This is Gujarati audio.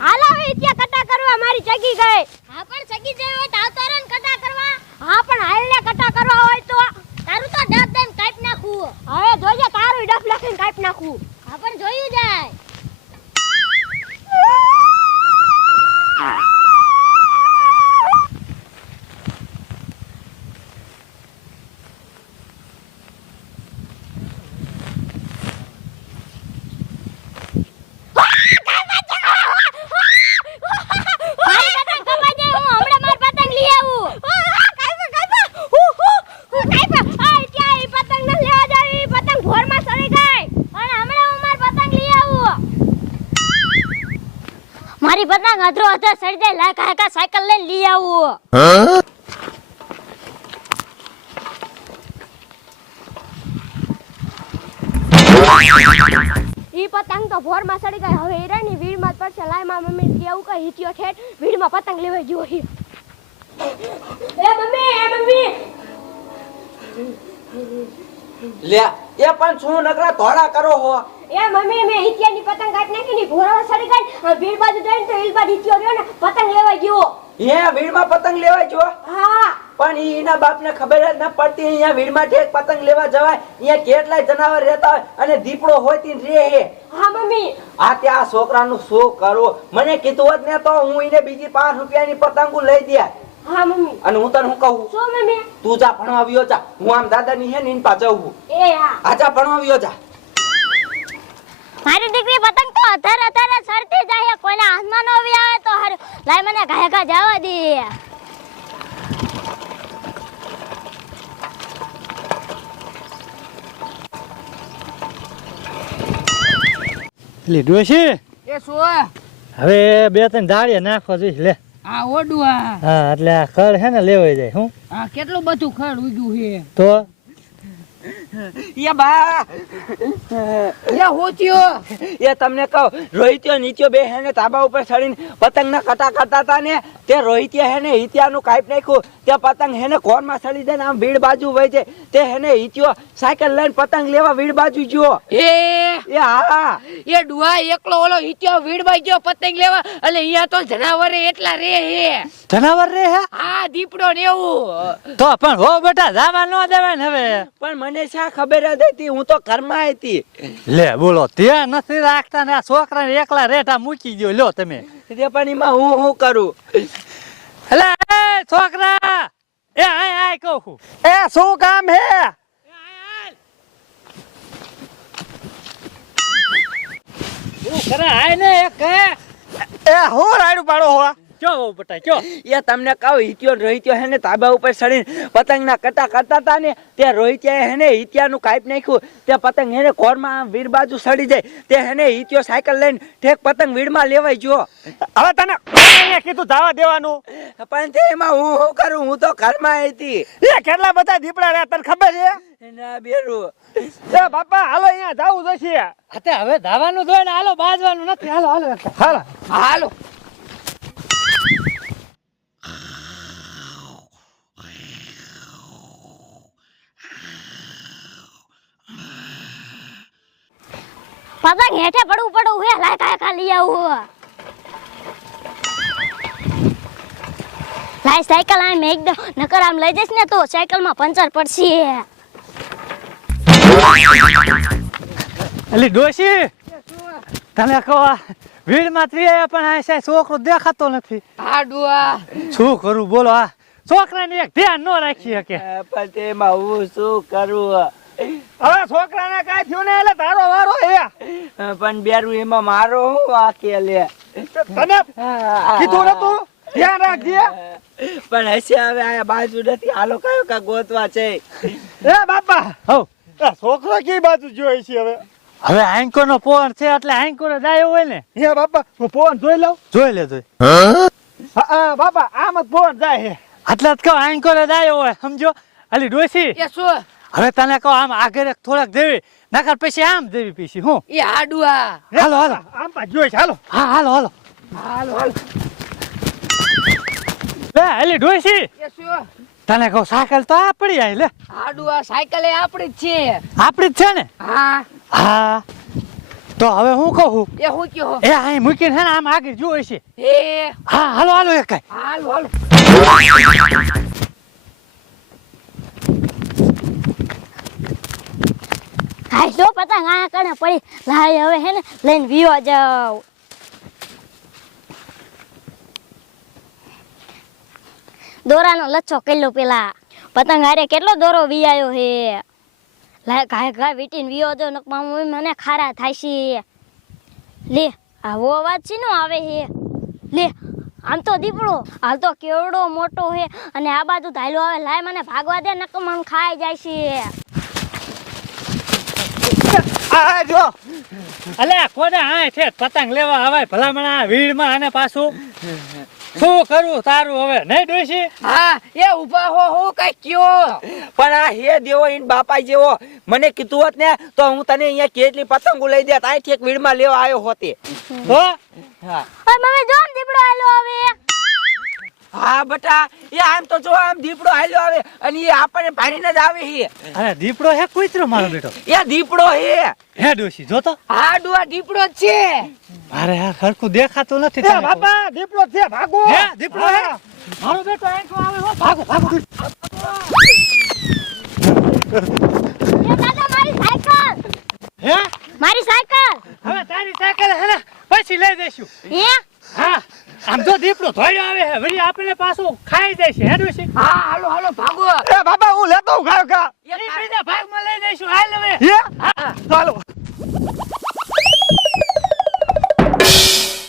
હાલો હવે ત્યાં કટા કરવા મારી ચગી ગઈ. હા પણ ચગી જઈ હોય તો આવતો રે ને કટા કરવા. હા પણ હાલને કટા કરવા હોય તો. તારું તો ડબ દઈને કાપ નાખું. હવે જોઈએ તારું ડબ લખીને કાપી નાખું. હા પણ જોયું જાય મારી પતંગ કપાઈ જાય હું હમણાં મારી પતંગ લઈ આવું કાઈપા કાઈપા હું હું કાઈપા આ ત્યાં ઈ પતંગ ન લેવા જાવી ઈ પતંગ ભોરમાં સડી ગઈ અને હમણાં હું મારી પતંગ લઈ આવું મારી પતંગ અધરો અધર સડી જાય લાય કાકા સાયકલ લઈને લઈ આવું. ઈ પતંગ તો ભોરમાં સડી ગઈ હવે હીરાની વીડમાં માં પડશે. લાયમાં મમ્મી કેવું કઈ હિત્યો ઠેઠ વીડમાં પતંગ લેવા ગયો હી. એ મમ્મી એ મમ્મી. લે એ પણ શું નકરા ધોળા કરો હો? એ મમ્મી મેં ઇતિયાની પતંગ કાટ નાખી ની ભોરમાં સડી ગઈ. ભીડ બાજુ જઈને તો ઇલ બાજુ ઇતિયો રહ્યો ને પતંગ લેવા ગયો. હે વીડમાં પતંગ લેવા જો હા. પણ એના બાપને ખબર જ ન પડતી અહીંયા વીડમાં ઠેક પતંગ લેવા જવાય અહીંયા કેટલાય જનાવર રહેતા હોય અને દીપડો હોય તી રે હે. હા મમ્મી. આ ત્યાં આ છોકરાનું શું કરું? મને કીધું હોત ને તો હું એને બીજી પાંચ રૂપિયાની પતંગો લઈ દે. હા મમ્મી. અને હું તને હું કહું? શું મમ્મી? તું જા ભણવા આવ્યો જા. હું આમ દાદાની હે ને પાસે જાઉં એ હા. આજા ભણવા આવ્યો જા. પતંગ તો અધર અધર જ સડતી જાય કોઈના હાથમાં ન આવી આવે તો હારું. લાય મને ઘાય ઘા જવા દે. લીધું છે એ શું? હવે બે ત્રણ ધારીએ નાખવા જોઈશ લે. આ ઓડુઆ હા એટલે આ ખડ હે ને લેવાઈ જાય હું. આ કેટલું બધું ખડ ઉગ્યું છે? તો? બા. એ હોત્યો એ તમને કહું રોહિત્યો નીત્યો બે હેને તાબા ઉપર ચડીને પતંગ કટા કરતા હતા ને તે રોહિત્યા હેને હિત્યાનું કાપ નાખ્યું તે પતંગ હેને કોરમાં ચડી જાય ને આમ ભીડ બાજુ વહી જાય. તે હેને હિત્યો સાયકલ લઈને પતંગ લેવા ભીડ બાજુ ગયો. એ? એ હા. એ ડુઆ એકલો ઓલો હિત્યો વીડબાઈ ગયો પતંગ લેવા એટલે અહીંયા તો જનાવરે એટલા રે હે. જનાવર રે હે? આ દીપડો ને એવું. તો પણ હો બેટા જવા ન દેવાય ને હવે. પણ મને શા ખબર જ હતી? હું તો ઘરમાં હતી. લે બોલો ત્યાં નથી રાખતા ને આ છોકરાને એકલા રેઠા મૂકી ગયો લ્યો તમે. તે પણ એમાં હું શું કરું? એટલે છોકરા! એ આય આય કહું છું. એ શું કામ હે? શું કરે આય ને એક એ હું હો બેટા કયો એ તમને કહું હિત્યો રોહિત્યો હે ને તાબા ઉપર ચડીને પતંગના કટા કરતા હતા ને તે રોહિત્યાએ હેને હિત્યાનું કાપ નાખ્યું. તે પતંગ હેને કોરમાં વીર બાજુ સડી જાય. તે હેને હિત્યો સાયકલ લઈને ઠેક પતંગ વીડમાં લેવાઈ ગયો. હવે તને કોણે કીધું જવા દેવાનું? પણ તે એમાં હું શું કરું? હું તો ઘરમાં હતી એ કેટલા બધા દીપડા રહ્યા તને ખબર છે? ના બેરું. એ બાપા હાલો અહીંયા જાવું અતે હવે ધાવાનું જોઈએ ને હાલો બાજવાનું નથી. હાલો હાલો. હાલો. હાલો. પતંગ હેઠે પડવું પડવું હે લાય કાય કા લઈ આવું લાય સાયકલ આમ એકદમ નકર આમ લઈ જઈશ ને તો સાયકલમાં પંચર પડશે. અલી ડોશી તને કહો ભીડમાં આવ્યા પણ આ સાહેબ છોકરો દેખાતો નથી. આ ડુઆ. શું કરું બોલો આ છોકરાને એક ધ્યાન ન રાખી શકે. પણ તેમાં હું શું કરું? હવે છોકરાને કઈ થયું ને એટલે તારો વારો હે. પણ બેરું એમાં મારો આ કે લે. તને કીધું નતું? ધ્યાન રાખજે. પણ હશે હવે આ બાજુ નથી. હાલો કયો કા ગોતવા છે? એ બાપા. હો છોકરો કઈ બાજુ જોઈ છે હવે? હવે આંકો નો ફોન છે એટલે આંકો ને જાય હોય ને? હે બાપા હું ફોન જોઈ લઉં? જોઈ લે જોઈ હા બાપા આમ જ ફોન જાય હે. એટલે જ કહો આંકો ને જાય હોય સમજો? અલી ડોસી એ શું? હવે તને કહો આમ આગળ એક થોડાક દેવી નકર પછી આમ દેવી પીસી હું? એ આ ડુઆ હાલો હાલો. આમ પા જોઈશ હાલો. હા હાલો હાલો. હાલો હાલો. લે અલી ડોસી તને કહો સાયકલ તો આપડી આઈ લે. આ સાયકલ એ આપડી જ છે. આપડી જ છે ને? હા. હા. તો હવે હું કહું? એ હું કહો એ અહીં મૂકીને છે ને આમ આગળ જોઈ છે. એ હા હાલો હાલો એક હાલો હાલ. હાલ જો પતંગ આ કણે પડી, લાય હવે હે ને, લઈને વિયો જાવ. દોરાનો લચ્છો કેટલો પેલા. પતંગ હારે કેટલો દોરો વિયાયો હે. લાય, ઘાય ઘાય વીટીને વિયો જો નકમા મને ખારા થાય છે લે આવો અવાજ છે નો આવે હે? લે, આમ તો દીપડો, હાલ તો કેવડો મોટો હે. અને આ બાજુ ધાયલો આવે, લાય મને ભાગવા દે નકમ ખાઈ જાય છે. આ જો. અલે કોને આ છે? પતંગ લેવા આવે ભલામણા વીડમાં આને પાછું? શું કરું તારું હવે? નહીં ડોશી? હા એ ઊભા હો હું કઈ કયો. પણ આ હે દેવો બાપા જેવો. મને કીધું હોત ને તો હું તને અહીંયા કેટલી પતંગો લઈ દેત. અહીંથી એક વીડમાં લેવા આવ્યો હોતે. હા? મમ્મી દીપડો હવે. હા બટા એ આમ તો જો આમ દીપડો હાલ્યો આવે અને એ આપણને ભારીને જ આવે હે. અરે દીપડો હે કુતરો મારો બેટો? એ દીપડો હે. હે ડોશી જો તો. હા ડુઆ દીપડો જ છે. મારે આ સરખું દેખાતું નથી તને બાપા દીપડો છે ભાગો. હે દીપડો હે? મારો બેટો આંખો આવે હો ભાગો ભાગો. એ દાદા મારી સાયકલ. હે? મારી સાયકલ. હવે તારી સાયકલ હે ને પછી લઈ દઈશું હે? હા. આમ તો દીપડો ધોઈ આવે હે વળી આપણે પાછું ખાઈ જાય છે હેડો છે હા હાલો હાલો ભાગો. એ બાબા હું લેતો હું ગાયો કા એ ભાગ ભાગમાં લઈ દઈશું હાલ હવે. હા? ચાલો